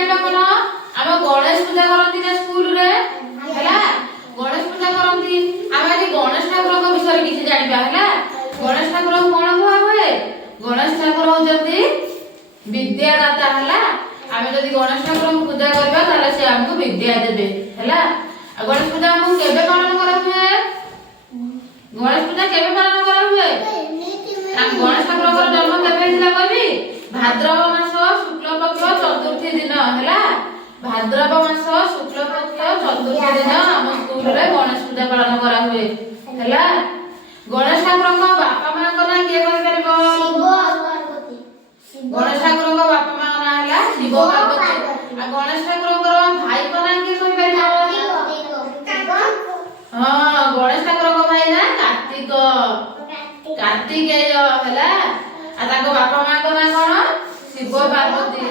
जानिबा कोन हम गणेश पूजा करती ना स्कूल रे हैला गणेश पूजा करती हम आज गणेश ठाकुर को विषय किछि जानिबा हैला गणेश ठाकुर कोन हुआ होए गणेश ठाकुर होजती विद्यादाता हैला आमे जदी गणेश ठाकुर को पूजा करबा ताले से हमको विद्या देबे हैला गणेश पूजा हम केबे पालन करा हुए गणेश पूजा केबे पालन करा हुए हम गणेश ठाकुर को जन्म केबे हिला कहबी भाद्रव मास शुक्ल पक्ष चतुर्थी दिन हैला भाद्रव मास शुक्ल पक्ष चतुर्थी दिन हम स्कूल रे गणेश पूजा पालन करा हुए हैला गणेश ठाकुर को बापा मां को ना के कहि परबो गणेश ठाकुर को बापा मां ना हैला शिव पार्वती आ गणेश ठाकुर को भाई को ना के कहि परबो हां गणेश ठाकुर को भाई ना कार्तिक कार्तिकेय हैला आ ताको बापा मां को ना कोन शिव पार्वती